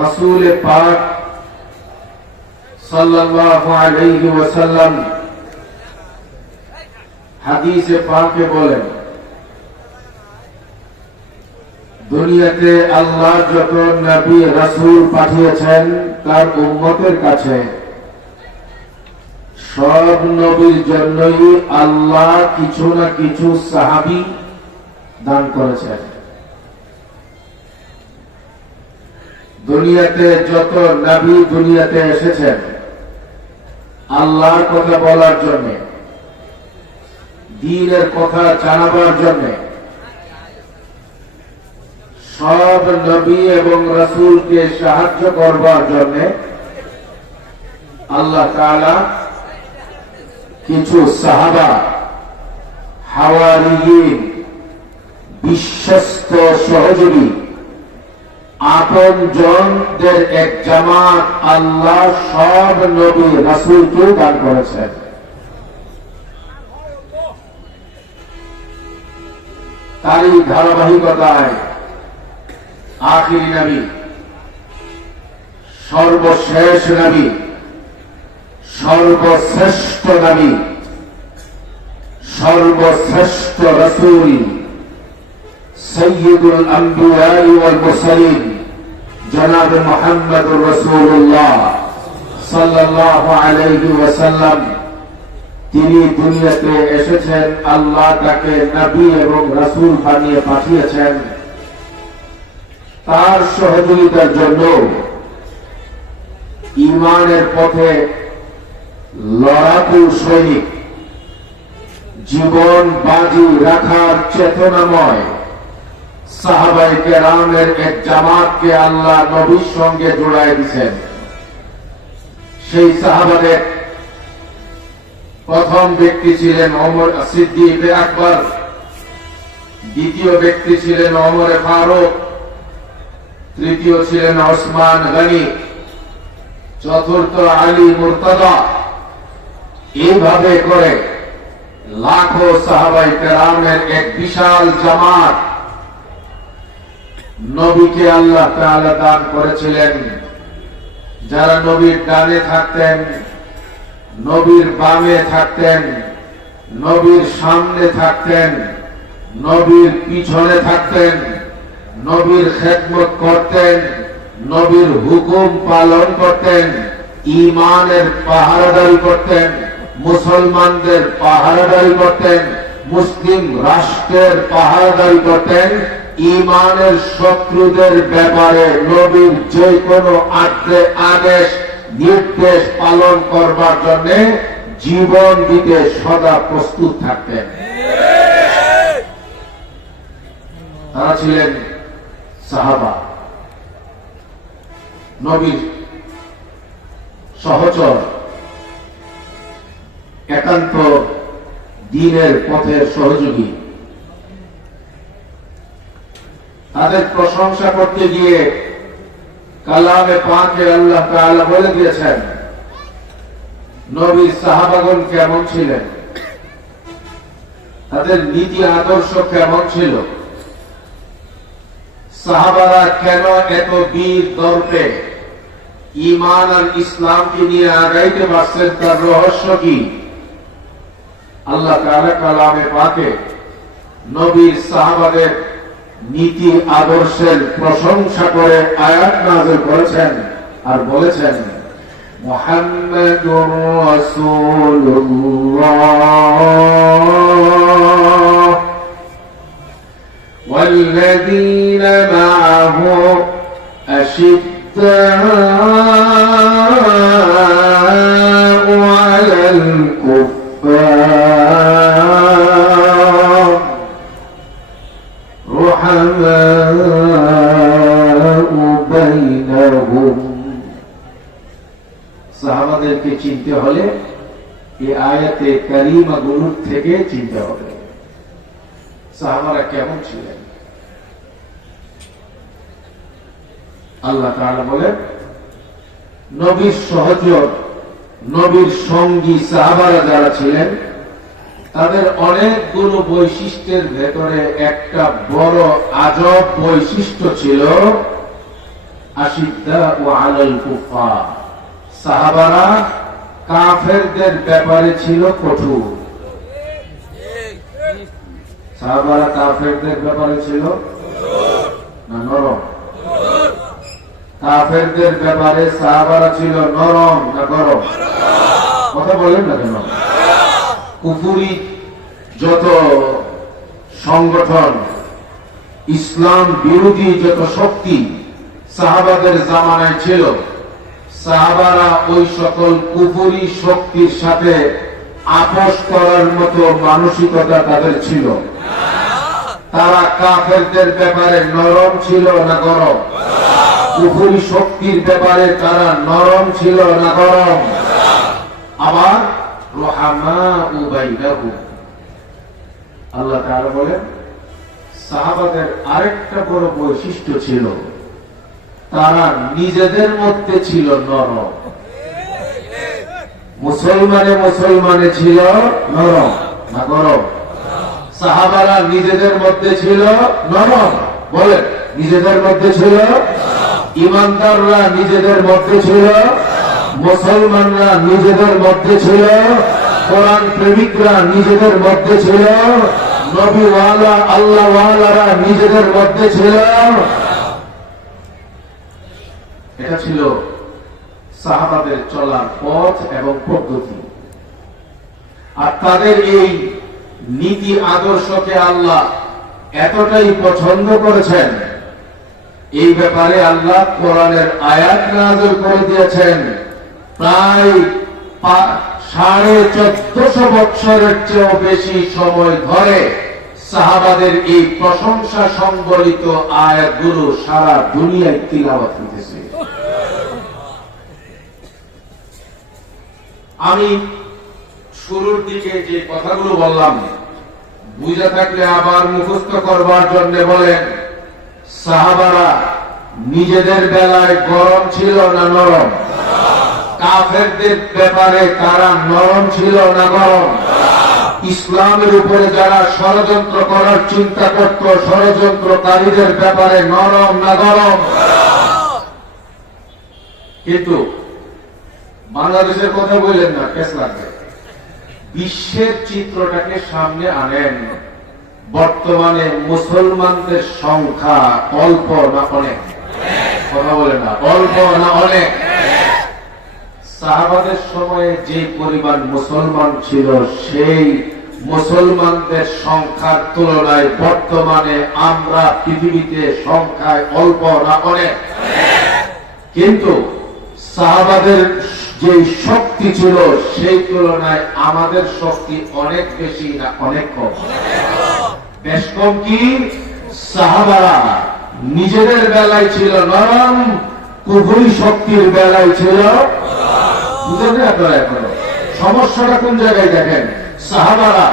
রসুল পাক হাদিসে পাকে বলেন, দুনিয়াতে আল্লাহ যত নবী রাসূল পাঠিয়েছেন তার উম্মতের কাছে, সব নবীর জন্যই আল্লাহ কিছু না কিছু সাহাবি দান করেছেন। দুনিয়াতে যত নবী দুনিয়াতে এসেছেন, আল্লাহর কথা বলার জন্য, দিনের কথা জানাবার জন্য, সব নবী এবং রসুলকে সাহায্য করবার জন্য আল্লাহ তাআলা কিছু সাহাবা, হাওয়ারিয়িন, বিশ্বস্ত সহযোগী আপন জনদের এক জামাত আল্লাহ সব নবী রাসূলকে দান করেছেন। তারই ধারাবাহিকতায় আখিরি নবী, সর্বশেষ নবী, সর্বশ্রেষ্ঠ নবী, সর্বশ্রেষ্ঠ রসুল সৈয়দুল আম্বিয়াই ওয়াল মুরসালিন। জনাব মুহাম্মদুর রাসূলুল্লাহ সাল্লাল্লাহু আলাইহি ওয়াসাল্লাম। তিনি দুনিয়াতে এসেছেন, আল্লাহ তাকে নবী এবং রাসূল বানিয়ে পাঠিয়েছেন। তার সহযোগিতার জন্য ইমানের পথে লড়াকু সৈনিক, জীবন বাজি রাখার চেতনাময় সাহাবাই কেরামের এক জামাতকে আল্লাহ নবীর সঙ্গে জোড়াই দিচ্ছেন সেই সাহাবাদের প্রথম ব্যক্তি ছিলেন অমর আকবর, দ্বিতীয় ব্যক্তি ছিলেন অমরে ফারুক, তৃতীয় ছিলেন ওসমান গনি, চতুর্থ আলী মুর্তদা এইভাবে করে লাখো সাহাবাই কেরামের এক বিশাল জামাত নবীকে আল্লাহ তাআলা দান করেছিলেন। যারা নবীর ডানে থাকতেন, নবীর বামে থাকতেন, নবীর সামনে থাকতেন, নবীর পিছনে থাকতেন, নবীর খেদমত করতেন, নবীর হুকুম পালন করতেন ইমানের পাহারাদারি করতেন, মুসলমানদের পাহারাদারি করতেন, মুসলিম রাষ্ট্রের পাহারাদারি করতেন ইমানের শত্রুদের ব্যাপারে নবীর যে কোনো আদেশ, নির্দেশ পালন করবার জন্য জীবন দিতে সদা প্রস্তুত থাকতেন। তারা ছিলেন সাহাবা। নবীর সহচর একান্ত দিনের পথের সহযোগী। তাদের প্রশংসা করতে গিয়ে কালামে পাকে আল্লাহ তাআলা বলে দিয়েছেন, নবীর সাহাবাগণ কেমন ছিলেন? তাদের নীতি আদর্শ কেমন ছিল? সাহাবারা কেন এত বীর দর্পে ইমান আর ইসলামকে নিয়ে আগাইতে পারছেন? তার রহস্য কি? আল্লাহ তাআলা কালামে পাকে নবীর সাহাবাদের নীতি আদর্শের প্রশংসা করে আয়াত নাযিল করেছেন আর বলেছেন মুহাম্মাদুর রাসূলুল্লাহ والذين معه أشداء على الكفار সাহাবাদেরকে চিনতে হলে এই আয়াতে কারিমা গুরুর থেকে চিনতে হবে। সাহাবারা কেমন ছিলেন? আল্লাহ তাআলা বলেন, নবীর সহচর, নবীর সঙ্গী সাহাবারা যারা ছিলেন, তাদের অনেকগুলো বৈশিষ্ট্যের ভেতরে একটা বড় আজব বৈশিষ্ট্য ছিল, আশিদ্দাউ আলাল কুফার সাহাবারা কাফেরদের ব্যাপারে ছিল কঠোর। সাহাবারা কাফেরদের ব্যাপারে ছিল না নরম? কাফেরদের ব্যাপারে সাহাবারা ছিল নরম না গরম? কথা বলেন না কেন? কুফুরি যত সংগঠন, ইসলাম বিরোধী যত শক্তি সাহাবাদের জামানায় ছিল সাহাবারা ওই সকল কুফুরি শক্তির সাথে আপোষ করার মতো মানসিকতা তাদের ছিল। তারা কাফেরদের ব্যাপারে নরম ছিল না গরম? কুফুরি শক্তির ব্যাপারে তারা নরম ছিল না গরম? আবার রোহামা উবাইনাহু আল্লাহ তাআলা বলেন, সাহাবাদের আরেকটা বড় বৈশিষ্ট্য ছিল তারা নিজেদের মধ্যে ছিল নরম। মুসলমানে মুসলমানে ছিল নরম না গরম? সাহাবারা নিজেদের মধ্যে ছিল নরম। বলেন, নিজেদের মধ্যে ছিল ইমানদাররা নিজেদের মধ্যে ছিল মুসলমানরা নিজেদের মধ্যে ছিল কোরআন প্রেমিকরা নিজেদের মধ্যে ছিল নবীওয়ালা, আল্লাহওয়ালারা নিজেদের মধ্যে ছিল এটা ছিল সাহাবাদের চলার পথ এবং পদ্ধতি। আর তাদের এই নীতি আদর্শকে আল্লাহ এতটাই পছন্দ করেছেন, এই ব্যাপারে আল্লাহ কোরআনের আয়াত নাজল করে দিয়েছেন, প্রায় সাড়ে চোদ্দশো বৎসরের চেয়েও বেশি সময় ধরে সাহাবাদের এই প্রশংসা সংবলিত আয়াতগুলো সারা দুনিয়ায় তিলাবাত হইতেছে। আমি শুরুর দিকে যে কথাগুলো বললাম, বুঝে থাকলে আবার মুখস্থ করবার জন্য বলেন, সাহাবারা নিজেদের বেলায় গরম ছিল না নরম? কাফেরদের ব্যাপারে তারা নরম ছিল না গরম? ইসলামের উপরে যারা ষড়যন্ত্র করার চিন্তা করত, ষড়যন্ত্রকারীদের ব্যাপারে নরম না গরম? কিন্তু বাংলাদেশের কথা বললেন না, কেস লাগবে। বিশ্বের চিত্রটাকে সামনে আনেন। বর্তমানে মুসলমানদের সংখ্যা অল্প না অনেক? কথা বলে না, অল্প না অনেক? সাহাবাদের সময়ে যে পরিমাণ মুসলমান ছিল, সেই মুসলমানদের সংখ্যার তুলনায় বর্তমানে আমরা পৃথিবীতে সংখ্যায় অল্প না অনেক? কিন্তু সাহাবাদের যে শক্তি ছিল, সেই তুলনায় আমাদের শক্তি অনেক বেশি না অনেক কম। বেশ কম কি? সাহাবারা নিজেদের বেলায় ছিল নরম, কুহুরি শক্তির বেলায় ছিল সমস্যাটা কোন জায়গায় দেখেন? সাহাবারা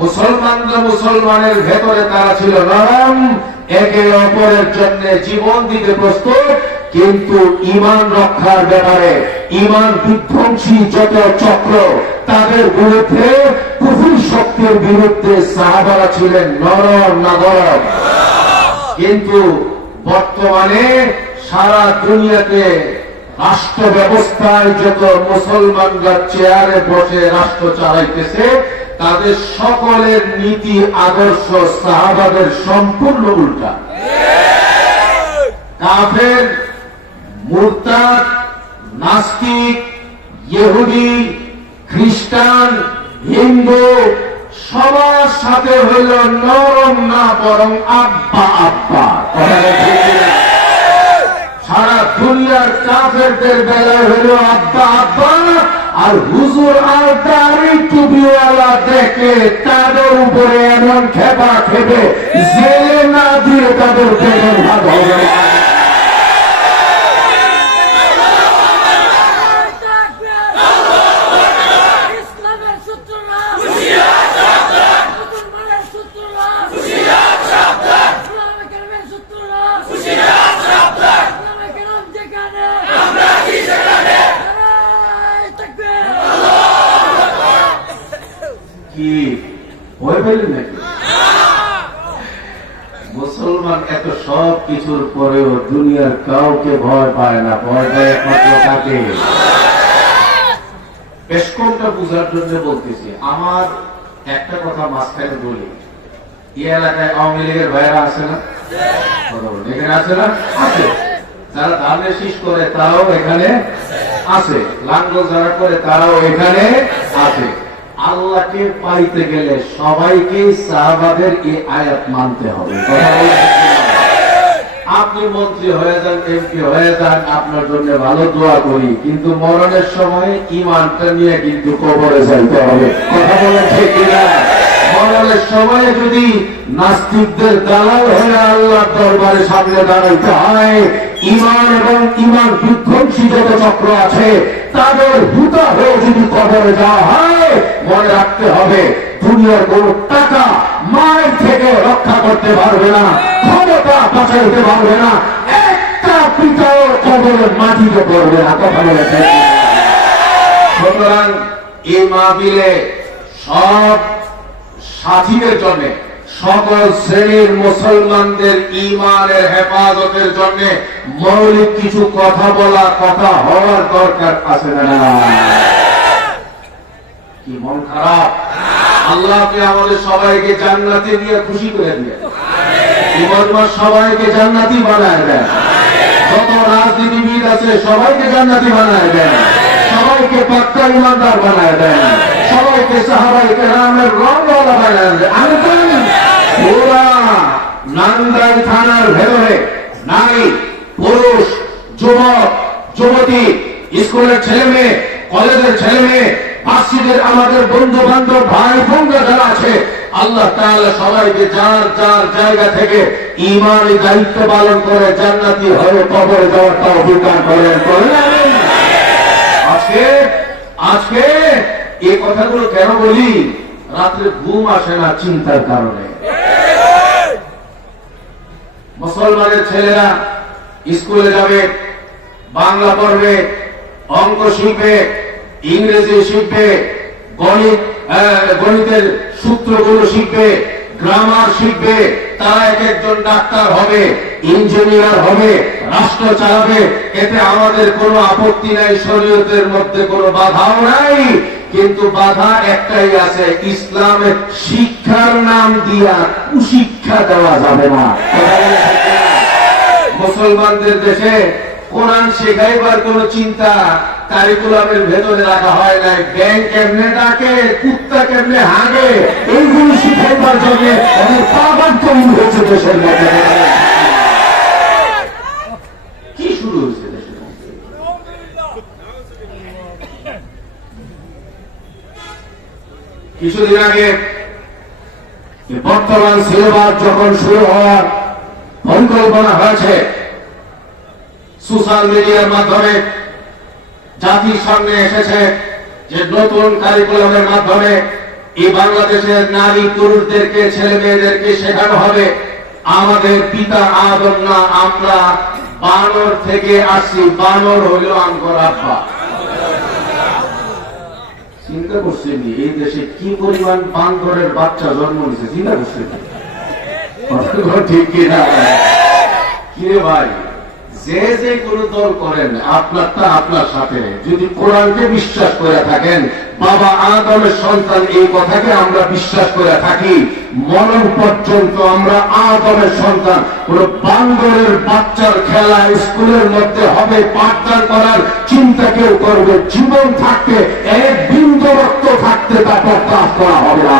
মুসলমানরা মুসলমানের ভেতরে, তারা ছিল নরম, একে অপরের জন্য জীবন দিতে প্রস্তুত, কিন্তু ইমান রক্ষার ব্যাপারে ইমান বিধ্বংসী যত চক্র, তাদের বিরুদ্ধে কুফুর শক্তির বিরুদ্ধে সাহাবারা ছিলেন নরম না গরম কিন্তু বর্তমানে সারা দুনিয়াতে রাষ্ট্র ব্যবস্থায় যত মুসলমানরা চেয়ারে বসে রাষ্ট্র চালাইতেছে, তাদের সকলের নীতি, আদর্শ সাহাবাদের সম্পূর্ণ উল্টা। কাফের, মুরতাদ নাস্তিক, ইহুদি, খ্রিস্টান, হিন্দু, সবার সাথে হইল নরম না বরং আব্বা আব্বা? সারা দুনিয়ার কাফেরদের বেলায় হইল আব্বা আব্বা আর হুজুর আর দাড়ি টুপিওয়ালা দেখে তাদের উপরে এমন খেপা খেপে জেলে না দিয়ে তাদের পেটের ভাগ হবে না। ইসলামের সূত্ররা মুসলমানের সূত্ররা ইসলামে কেরামের সূত্ররা ইসলামে কেরাম যেখানে নারায়ে তাকবীর কি? ভয় পেলেন নাকি? মুসলমান এত সব কিছুর পরে তারপরেও দুনিয়ার কাউকে ভয় পায় না, ভয় পায় একমাত্র কাকে বেশ কোনটা জন্য বলতেছি, আমার একটা কথা মাঝখানে বলি। এই এলাকায় আওয়ামী লীগের ভাইয়েরা আছে না? এখানে আছে না? আছে। যারা ধানের শীষ করে, তারাও এখানে আছে। লাঙ্গল যারা করে, তারাও এখানে আছে। আল্লাহকে পাইতে গেলে সবাইকেই সাহাবাদের এই আয়াত মানতে হবে। বলুন? আপনি মন্ত্রী হয়ে যান এমপি হয়ে যান, আপনার জন্য ভালো দোয়া করি, কিন্তু মরণের সময় ইমানটা নিয়ে কিন্তু কবরে যাইতে হবে। কথা বলে ঠিক কিনা? মরণের সময় যদি নাস্তিকদের দালাল হয়ে আল্লাহর দরবারে সামনে দাঁড়াইতে হয় ইমান এবং ইমান বিধ্বংসী যত চক্র আছে তাদের হুতা হয়ে যদি কবরে যাওয়া হয়, মনে রাখতে হবে, দুনিয়ার কোন টাকা মায়ের থেকে রক্ষা করতে পারবে না, ক্ষমতা বাঁচাইতে পারবে না, একটা পিতাও কবরের মাটিতে পড়বে না, কথা বলেছে সুতরাং এই মাহফিলে সব সাথীদের জন্য সকল শ্রেণির মুসলমানদের ইমানের হেফাজতের জন্য মৌলিক কিছু কথা বলা, কথা হওয়ার দরকার আছে না? কি মন খারাপ? আল্লাহ আপনি আমাদের সবাইকে জান্নাতে নিয়ে খুশি করে দিয়ে ইমানমার সবাইকে জান্নাতি বানায় দেন। যত রাজনীতিবিদ আছে সবাইকে জান্নাতি বানায় দেন। সবাইকে পাক্কা ইমানদার বানায় দেন। সবাইকে সাহাবাইকে রামের রঙওয়ালা বানায় দেন। আমি ওরা নান্দাই থানার ভেতরে নারী, পুরুষ, যুবক, যুবতী, স্কুলের ছেলে মেয়ে, কলেজের ছেলে মেয়ে, মসজিদের আমাদের বন্ধু বান্ধব ভাই বোনরা যারা আছে, আল্লাহ তাআলা সবাইকে যার যার জায়গা থেকে ইমানি দায়িত্ব পালন করে জান্নাতি হয়ে কবরে যাওয়ার তৌফিক দান করেন করেন। আজকে আজকে এই কথাগুলো কেন বলি? রাত্রে ঘুম আসে না চিন্তার কারণে। মুসলমানের ছেলেরা স্কুলে যাবে, বাংলা পড়বে, অঙ্ক শিখবে, ইংরেজি শিখবে, গণিত গণিতের সূত্রগুলো শিখবে, গ্রামার শিখবে, তারা এক একজন ডাক্তার হবে, ইঞ্জিনিয়ার হবে, রাষ্ট্র চালাবে, এতে আমাদের কোনো আপত্তি নাই, শরীয়তের মধ্যে কোনো বাধাও নাই। কিন্তু বাধা একটাই আছে ইসলামের শিক্ষার নাম দিয়া কুশিক্ষা দেওয়া যাবে না না? মুসলমানদের দেশে কোরআন শেখাইবার কোন চিন্তা কারিকুলামের ভেতরে রাখা হয় নাই ব্যাংক কেমনে ডাকে, কুত্তা কেমনে হাগে এইগুলো শিখাইবার জন্য অনেক পাবার তৈরি হয়েছে দেশের মধ্যে কি শুরু হয়েছে দেশের মধ্যে কিছুদিন আগে বর্তমান সিলেবাস যখন শুরু হওয়ার পরিকল্পনা হয়েছে, সোশ্যাল মিডিয়ার মাধ্যমে জাতির সামনে এসেছে যে নতুন কারিকুলামের মাধ্যমে এই বাংলাদেশের নারী, পুরুষদেরকে, ছেলে মেয়েদেরকে শেখানো হবে, আমাদের পিতা আদম না, আমরা বানর থেকে আসি বানর হইল আমগর আব্বা। চিন্তা করছেন এই দেশে কি পরিমাণ বান্দরের বাচ্চা জন্ম নিছে চিন্তা করছেন? ঠিক কিনা কিরে ভাই যে যে কোনো দল করেন আপনার তা আপনার সাথে। যদি কোরআনকে বিশ্বাস করে থাকেন, বাবা আদমের সন্তান, এই কথাকে আমরা বিশ্বাস করে থাকি। মরণ পর্যন্ত আমরা আদমের সন্তান। কোন বান্দরের বাচ্চার খেলা স্কুলের মধ্যে হবে, পাঠদান করার চিন্তা কেউ করবে। জীবন থাকতে, এক বিন্দু রক্ত থাকতে তা প্রকাশ করা হবে না।